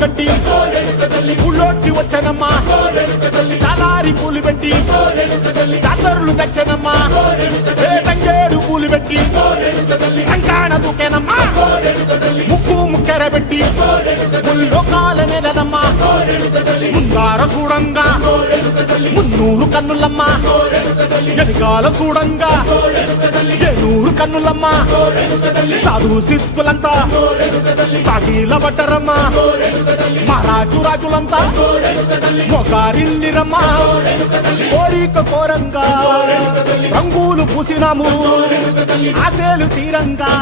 గట్టి ఊళ్ళోకి వచ్చనమ్మా చాలారి పూలు పెట్టి జాతరులు తెచ్చనమ్మా తంగేడు పూలు పెట్టి రంకాణ దూకేనమ్మా ముక్కు ముక్కెర పెట్టి ముల్లోకాల నెలనమ్మా ముందార చూడంగా మున్నూరు కన్నులమ్మా ఎనకాల చూడంగా ఏనూరు కన్నులమ్మా సాధు సిద్ధులంతా సాగిల పడ్డరమ్మా మహారాజు రాజులంతా మొగారిల్లిరమ్మా కోరిక కోరంగా రంగులు పూసినాము ఆశలు తీరంగా